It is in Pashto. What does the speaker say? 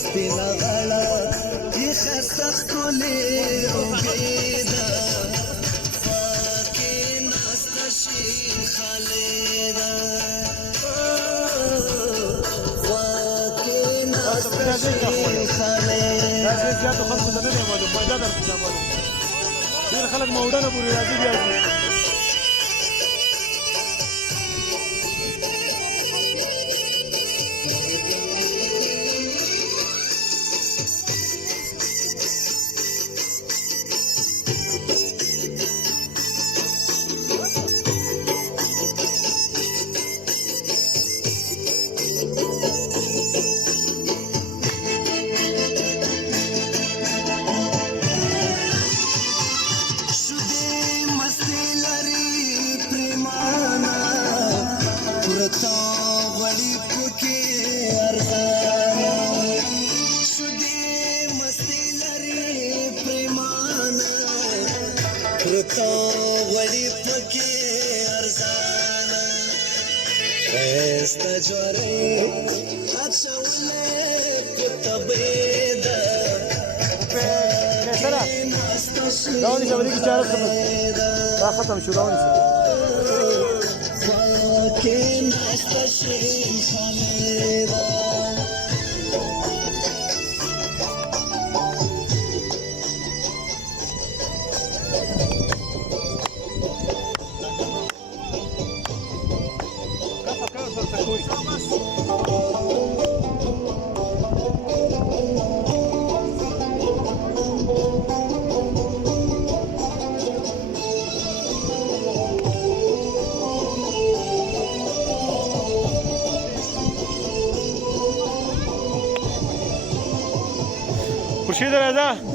سپینا غاړه یې ښایسته ښکلې اوږده پاکې ناسته شین خالده پاکې ناسته شین خالده دا ډېر زیاتو خلکو ته نه دی معلوم ما دا درته نه معلوم ډېر خلک موډنه پورې راځي بیا ځي تو غړي پکې ارزانه خسته جوړې اچولې کتابېدا سره راونی شبدي کی چارت ختم شو راونی کې ناشته شي خامېدا خورشید رضا